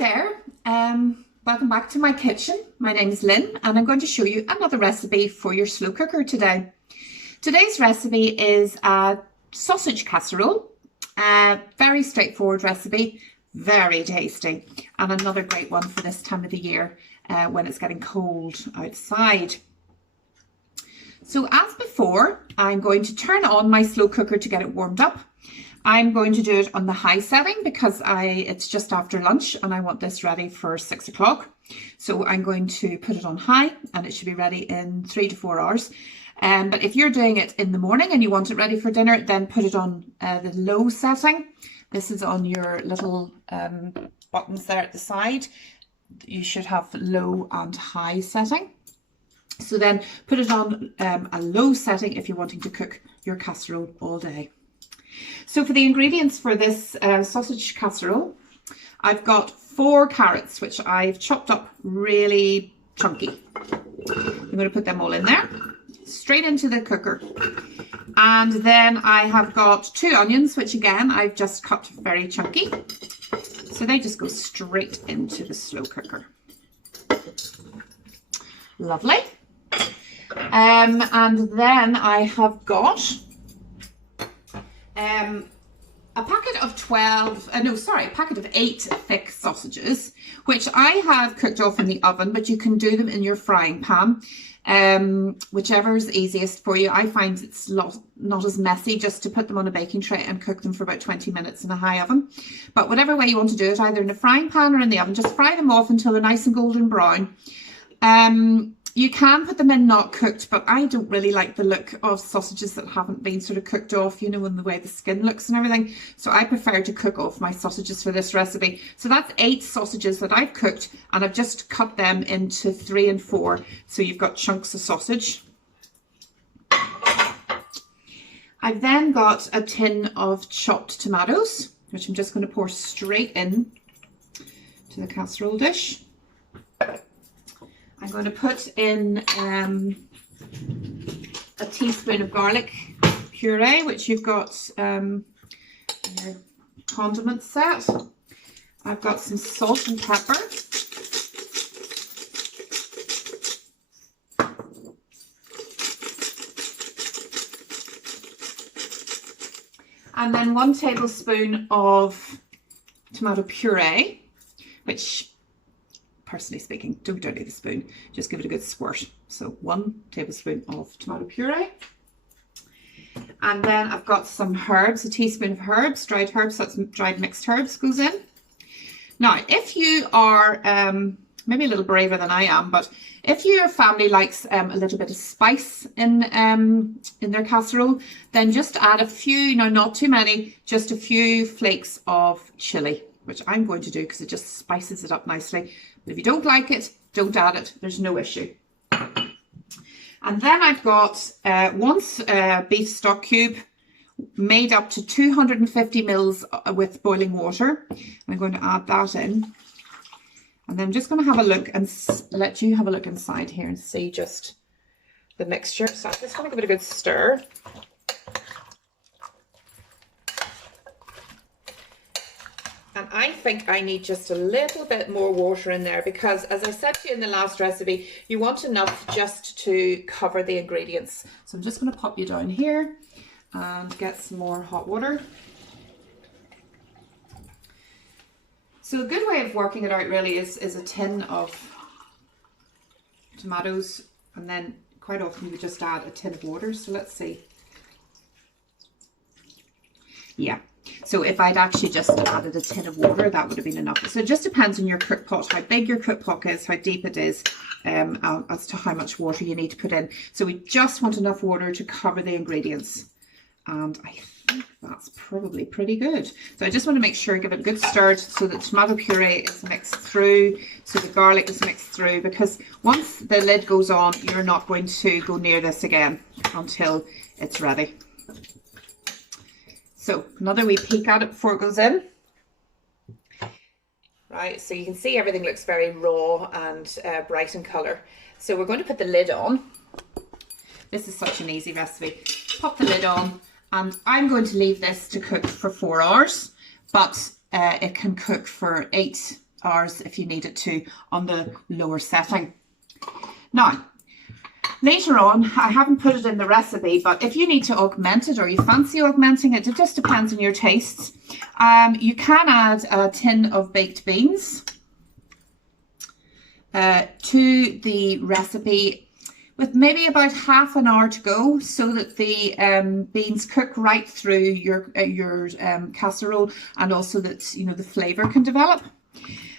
there, welcome back to my kitchen. My name is Lynn and I'm going to show you another recipe for your slow cooker today. Today's recipe is a sausage casserole, a very straightforward recipe, very tasty, and another great one for this time of the year when it's getting cold outside. So as before, I'm going to turn on my slow cooker to get it warmed up. I'm going to do it on the high setting because it's just after lunch and I want this ready for 6 o'clock. So I'm going to put it on high and it should be ready in 3 to 4 hours. But if you're doing it in the morning and you want it ready for dinner, then put it on the low setting. This is on your little buttons there at the side. You should have low and high setting. So then put it on a low setting if you're wanting to cook your casserole all day. So for the ingredients for this sausage casserole, I've got 4 carrots, which I've chopped up really chunky. I'm going to put them all in there, straight into the cooker. And then I have got 2 onions, which again, I've just cut very chunky. So they just go straight into the slow cooker. Lovely. And then I have got a packet of 8 thick sausages, which I have cooked off in the oven, but you can do them in your frying pan, whichever is easiest for you. I find it's not as messy just to put them on a baking tray and cook them for about 20 minutes in a high oven. But whatever way you want to do it, either in a frying pan or in the oven, just fry them off until they're nice and golden brown. You can put them in not cooked, but I don't really like the look of sausages that haven't been sort of cooked off, you know, and the way the skin looks and everything. So I prefer to cook off my sausages for this recipe. So that's 8 sausages that I've cooked and I've just cut them into 3 and 4. So you've got chunks of sausage. I've then got a tin of chopped tomatoes, which I'm just going to pour straight in to the casserole dish. I'm going to put in a teaspoon of garlic puree, which you've got in your condiment set. I've got some salt and pepper. And then 1 tablespoon of tomato puree, which, personally speaking, don't dirty the spoon, just give it a good squirt. So 1 tablespoon of tomato puree. And then I've got some herbs, a teaspoon of herbs, dried herbs, that's dried mixed herbs goes in. Now, if you are maybe a little braver than I am, but if your family likes a little bit of spice in their casserole, then just add a few, now not too many, just a few flakes of chili, which I'm going to do because it just spices it up nicely. But if you don't like it, don't add it. There's no issue. And then I've got one beef stock cube made up to 250 mils with boiling water. I'm going to add that in. And then I'm just going to have a look and let you have a look inside here and see just the mixture. So I'm just going to give it a good stir. And I think I need just a little bit more water in there because, as I said to you in the last recipe, you want enough just to cover the ingredients. So I'm just going to pop you down here and get some more hot water. So a good way of working it out really is a tin of tomatoes, and then quite often you would just add a tin of water. So let's see. Yeah. So if I'd actually just added a tin of water, that would have been enough. So it just depends on your cook pot, how big your cook pot is, how deep it is, as to how much water you need to put in. So we just want enough water to cover the ingredients. And I think that's probably pretty good. So I just want to make sure, give it a good stir so that tomato puree is mixed through, so the garlic is mixed through, because once the lid goes on, you're not going to go near this again until it's ready. So another wee peek at it before it goes in. Right, so you can see everything looks very raw and bright in colour. So we're going to put the lid on. This is such an easy recipe. Pop the lid on, and I'm going to leave this to cook for 4 hours, but it can cook for 8, hours if you need it to on the lower setting. Now, later on, I haven't put it in the recipe, but if you need to augment it or you fancy augmenting it, it just depends on your tastes. You can add a tin of baked beans to the recipe with maybe about half an hour to go, so that the beans cook right through your casserole, and also that, you know, the flavour can develop.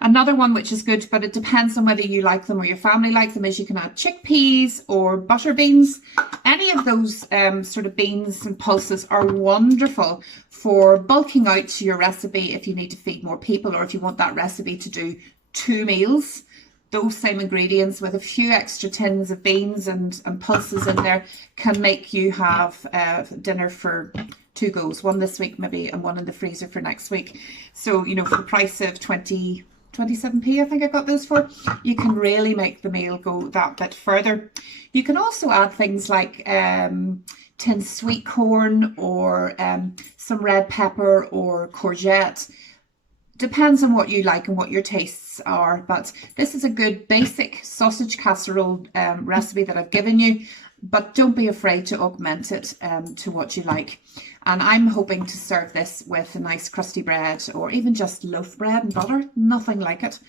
Another one which is good, but it depends on whether you like them or your family like them, is you can add chickpeas or butter beans. Any of those sort of beans and pulses are wonderful for bulking out to your recipe if you need to feed more people, or if you want that recipe to do 2 meals. Those same ingredients with a few extra tins of beans and pulses in there can make you have dinner for 2 goes, one this week maybe and one in the freezer for next week. So, you know, for the price of 27p, I think I got those for, you can really make the meal go that bit further. You can also add things like tinned sweet corn, or some red pepper or courgette. Depends on what you like and what your tastes are, but this is a good basic sausage casserole recipe that I've given you, but don't be afraid to augment it to what you like. And I'm hoping to serve this with a nice crusty bread, or even just loaf bread and butter, nothing like it.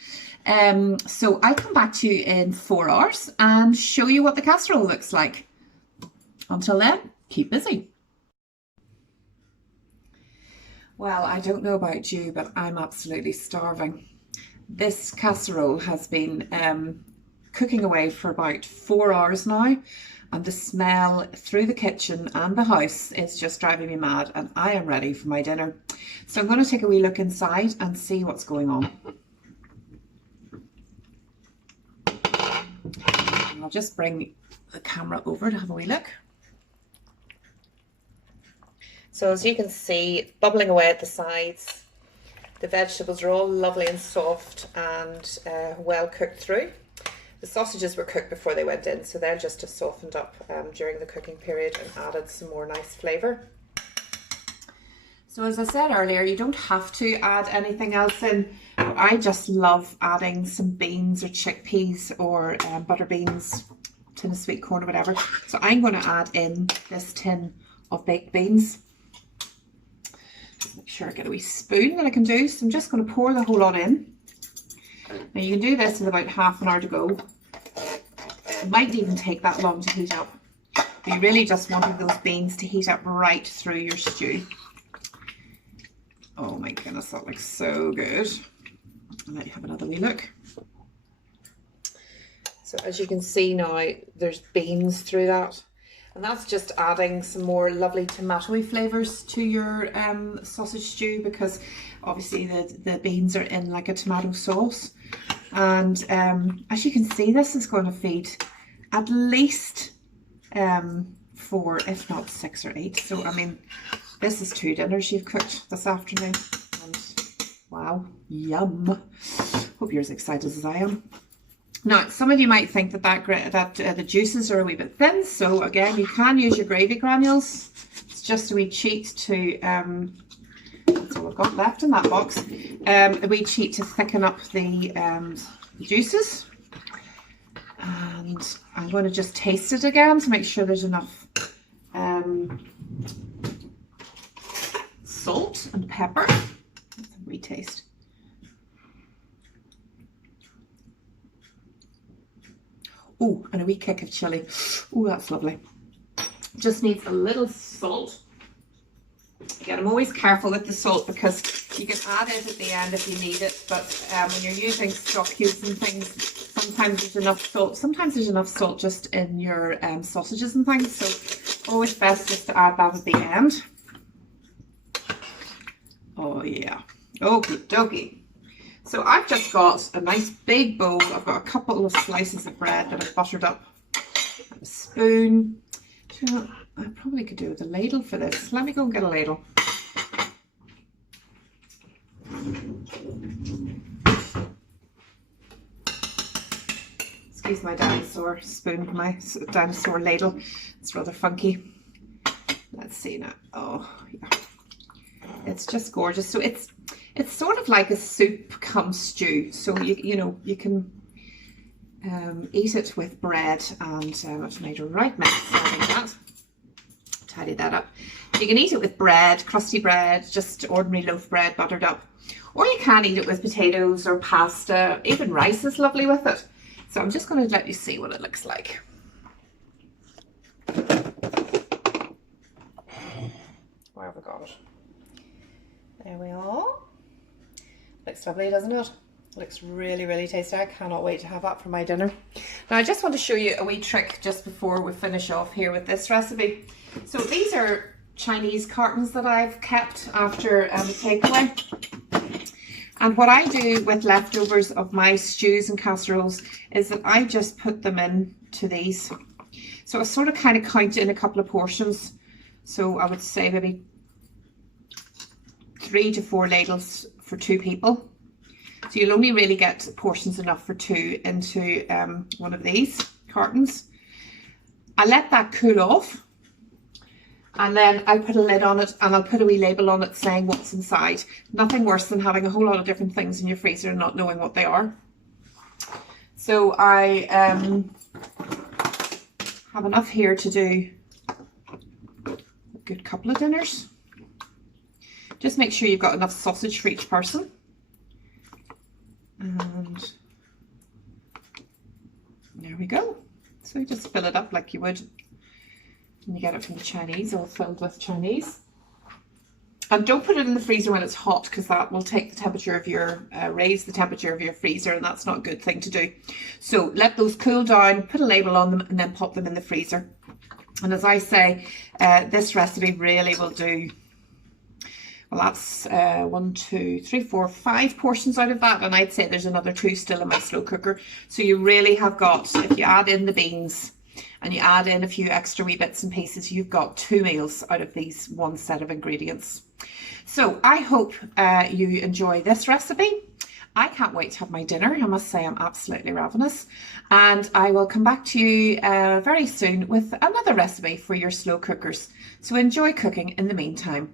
So I'll come back to you in 4 hours and show you what the casserole looks like. Until then, keep busy. Well, I don't know about you, but I'm absolutely starving. This casserole has been cooking away for about 4 hours now, and the smell through the kitchen and the house is just driving me mad, and I am ready for my dinner. So I'm going to take a wee look inside and see what's going on. And I'll just bring the camera over to have a wee look. So as you can see, bubbling away at the sides, the vegetables are all lovely and soft and well cooked through. The sausages were cooked before they went in, so they'll just have softened up during the cooking period and added some more nice flavour. So as I said earlier, you don't have to add anything else in. I just love adding some beans or chickpeas or butter beans, tin of sweet corn or whatever. So I'm going to add in this tin of baked beans. Make sure I get a wee spoon that I can do. So I'm just going to pour the whole lot in. Now you can do this with about half an hour to go. It might even take that long to heat up. But you really just wanted those beans to heat up right through your stew. Oh my goodness, that looks so good. I'll let you have another wee look. So as you can see now, there's beans through that. And that's just adding some more lovely tomatoey flavours to your sausage stew, because obviously the beans are in like a tomato sauce. And as you can see, this is going to feed at least 4, if not 6 or 8. So, I mean, this is 2 dinners you've cooked this afternoon. And wow, yum. Hope you're as excited as I am. Now, some of you might think that the juices are a wee bit thin, so again, you can use your gravy granules. It's just a wee cheat to, that's all I've got left in that box, a wee cheat to thicken up the juices. And I'm going to just taste it again to make sure there's enough salt and pepper. Let's have a wee taste. Oh, and a wee kick of chilli. Oh, that's lovely. Just needs a little salt. Again, I'm always careful with the salt because you can add it at the end if you need it. But when you're using stock cubes and things, sometimes there's enough salt. Sometimes there's enough salt just in your sausages and things. So always best just to add that at the end. Oh yeah. Okie dokie. So I've just got a nice big bowl. I've got a couple of slices of bread that I've buttered up. And a spoon. You know, I probably could do with a ladle for this. Let me go and get a ladle. Excuse my dinosaur spoon, my dinosaur ladle. It's rather funky. Let's see now. Oh, yeah. It's just gorgeous. So It's sort of like a soup cum stew. So you know, you can eat it with bread, and I've made a right mess like that. Tidy that up. You can eat it with bread, crusty bread, just ordinary loaf bread buttered up. Or you can eat it with potatoes or pasta. Even rice is lovely with it. So I'm just going to let you see what it looks like. Where have we got it? There we are. Looks lovely, doesn't it? Looks really, really tasty. I cannot wait to have that for my dinner. Now I just want to show you a wee trick just before we finish off here with this recipe. So these are Chinese cartons that I've kept after the takeaway. And what I do with leftovers of my stews and casseroles is that I just put them into these. So I sort of kind of count in a couple of portions. So I would say maybe 3 to 4 ladles for 2 people. So you'll only really get portions enough for 2 into one of these cartons. I let that cool off, and then I put a lid on it, and I'll put a wee label on it saying what's inside. Nothing worse than having a whole lot of different things in your freezer and not knowing what they are. So I have enough here to do a good couple of dinners. Just make sure you've got enough sausage for each person. And there we go. So you just fill it up like you would when you get it from the Chinese, all filled with Chinese. And don't put it in the freezer when it's hot, because that will take the temperature of your, raise the temperature of your freezer, and that's not a good thing to do. So let those cool down, put a label on them, and then pop them in the freezer. And as I say, this recipe really will do, well, that's 1, 2, 3, 4, 5 portions out of that, and I'd say there's another 2 still in my slow cooker. So you really have got, if you add in the beans and you add in a few extra wee bits and pieces, you've got 2 meals out of these one set of ingredients. So I hope you enjoy this recipe. I can't wait to have my dinner. I must say I'm absolutely ravenous, and I will come back to you very soon with another recipe for your slow cookers. So enjoy cooking in the meantime.